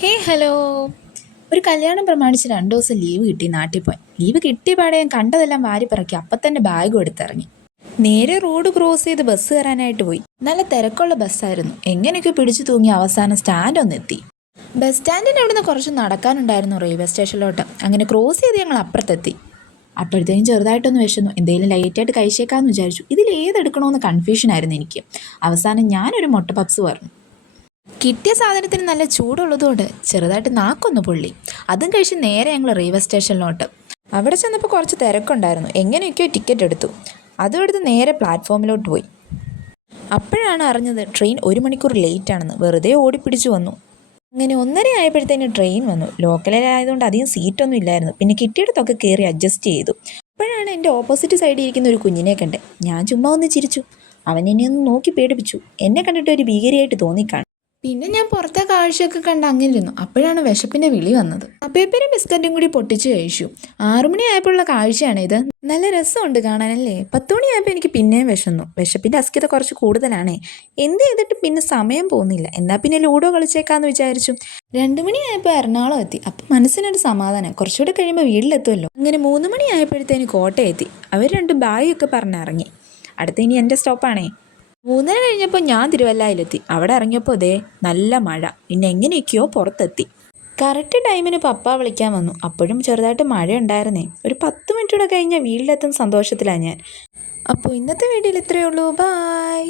ഹേ hello. ഒരു കല്യാണം പ്രമാണിച്ച് 2 ദിവസം ലീവ് കിട്ടി നാട്ടിൽ പോയി. ലീവ് കിട്ടിയ പാടെ ഞാൻ കണ്ടതെല്ലാം വാരി പറക്കി അപ്പം തന്നെ ബാഗും എടുത്തിറങ്ങി. നേരെ റോഡ് ക്രോസ് ചെയ്ത് ബസ് കയറാനായിട്ട് പോയി. നല്ല തിരക്കുള്ള ബസ്സായിരുന്നു. എങ്ങനെയൊക്കെ പിടിച്ചു തൂങ്ങി അവസാനം സ്റ്റാൻഡ് ഒന്നെത്തി. ബസ് സ്റ്റാൻഡിൻ്റെ അവിടുന്ന് കുറച്ച് നടക്കാനുണ്ടായിരുന്നു റെയിൽവേ സ്റ്റേഷനിലോട്ട്. അങ്ങനെ ക്രോസ് ചെയ്ത് ഞങ്ങൾ അപ്പുറത്തെത്തി. അപ്പോഴത്തേക്കും ചെറുതായിട്ടൊന്ന് വിശന്നു. എന്തെങ്കിലും ലൈറ്റായിട്ട് കഴിച്ചേക്കാമെന്ന് വിചാരിച്ചു. ഇതിൽ ഏതെടുക്കണമെന്ന് കൺഫ്യൂഷനായിരുന്നു എനിക്ക്. അവസാനം ഞാനൊരു മുട്ട പപ്സ് പറഞ്ഞു. കിട്ടിയ സാധനത്തിന് നല്ല ചൂടുള്ളതുകൊണ്ട് ചെറുതായിട്ട് നാക്കൊന്ന് പൊള്ളി. അതും കഴിച്ച് നേരെ ഞങ്ങൾ റെയിൽവേ സ്റ്റേഷനിലോട്ട്. അവിടെ ചെന്നപ്പോൾ കുറച്ച് തിരക്കുണ്ടായിരുന്നു. എങ്ങനെയൊക്കെയോ ടിക്കറ്റ് എടുത്തു. അതും എടുത്ത് നേരെ പ്ലാറ്റ്ഫോമിലോട്ട് പോയി. അപ്പോഴാണ് അറിഞ്ഞത് ട്രെയിൻ 1 മണിക്കൂർ ലേറ്റ് ആണെന്ന്. വെറുതെ ഓടിപ്പിടിച്ചു വന്നു. അങ്ങനെ 1:30 ആയപ്പോഴത്തേന് ട്രെയിൻ വന്നു. ലോക്കലിലായതുകൊണ്ട് അധികം സീറ്റൊന്നും ഇല്ലായിരുന്നു. പിന്നെ കിട്ടിയിടത്തൊക്കെ കയറി അഡ്ജസ്റ്റ് ചെയ്തു. അപ്പോഴാണ് എൻ്റെ ഓപ്പോസിറ്റ് സൈഡിൽ ഇരിക്കുന്ന ഒരു കുഞ്ഞിനെ കണ്ടത്. ഞാൻ ചുമ്മാ ഒന്ന് ചിരിച്ചു. അവൻ എന്നെ ഒന്ന് നോക്കി പേടിപ്പിച്ചു. എന്നെ കണ്ടിട്ട് ഒരു ഭീകരിയായിട്ട് തോന്നിക്കാണും. പിന്നെ ഞാൻ പുറത്തെ കാഴ്ചയൊക്കെ കണ്ട് അങ്ങനെ ഇരുന്നു. അപ്പോഴാണ് വിശപ്പിൻ്റെ വിളി വന്നത്. അപ്പേപ്പരും ബിസ്ക്കറ്റും കൂടി പൊട്ടിച്ച് കഴിച്ചു. 6 മണി ആയപ്പോഴുള്ള കാഴ്ചയാണ് ഇത്. നല്ല രസമുണ്ട് കാണാനല്ലേ. 10 മണിയായപ്പോൾ എനിക്ക് പിന്നെയും വിശന്നു. വിശപ്പിൻ്റെ അസ്കിത കുറച്ച് കൂടുതലാണേ. എന്ത് ചെയ്തിട്ട് പിന്നെ സമയം പോകുന്നില്ല. എന്നാൽ പിന്നെ ലൂഡോ കളിച്ചേക്കാന്ന് വിചാരിച്ചു. 2 മണിയായപ്പോൾ എറണാകുളം എത്തി. അപ്പം മനസ്സിനൊരു സമാധാനം. കുറച്ചുകൂടെ കഴിയുമ്പോൾ വീട്ടിലെത്തുമല്ലോ. അങ്ങനെ 3 മണി ആയപ്പോഴത്തേന് കോട്ടയം എത്തി. അവർ രണ്ടും ബായൊക്കെ പറഞ്ഞിറങ്ങി. അടുത്ത ഇനി എൻ്റെ സ്റ്റോപ്പാണേ. 3:30 കഴിഞ്ഞപ്പോൾ ഞാൻ തിരുവല്ലയിലെത്തി. അവിടെ ഇറങ്ങിയപ്പോൾ ദേ നല്ല മഴ. പിന്നെ എങ്ങനെയൊക്കെയോ പുറത്തെത്തി. കറക്റ്റ് ടൈമിന് പപ്പ വിളിക്കാൻ വന്നു. അപ്പോഴും ചെറുതായിട്ട് മഴ ഉണ്ടായിരുന്നേ. ഒരു 10 മിനിറ്റ് കൂടെ കഴിഞ്ഞാൽ വീട്ടിലെത്തുന്ന സന്തോഷത്തിലാണ് ഞാൻ. അപ്പോൾ ഇന്നത്തെ വീഡിയോയിൽ ഇത്രയേ ഉള്ളൂ. ബായ്.